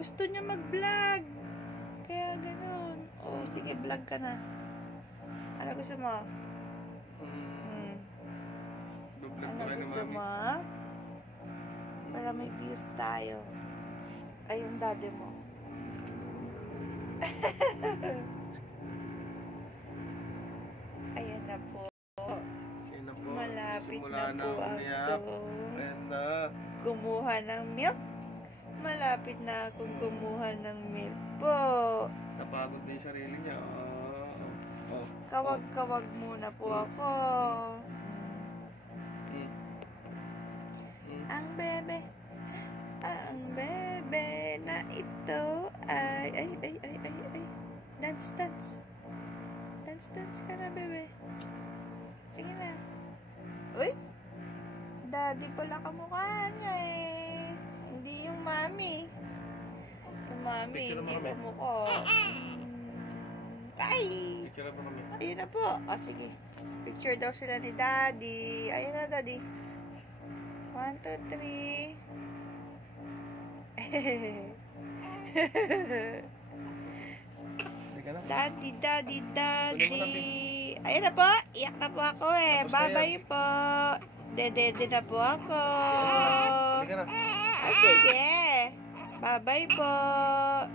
Gusto niya mag-vlog. Kaya ganun. Oh, sige, vlog ka na. Ano gusto mo? Ano gusto mo? Para may views tayo. Ay, yung daddy mo. Ayan na po. Malapit na po ako. Kumuha ng milk. Malapit na akong kumuha ng milk po. Napagod din yung sarili niya. Kawag-kawag muna po ako. Ang bebe na ito ay. Dance ka na, bebe. Sige na. Uy, daddy pala kamukha niya eh. Hindi yung mami. Yung mami, hindi kamukha. Ay! Picture mo kami. Ayun na po. O, sige. Picture daw sila ni daddy. Ayun na, daddy. 1, 2, 3. Daddy. Ayun na po. Iyak na po ako eh. Bye-bye po. Dede na po ako. Sige. Bye-bye po.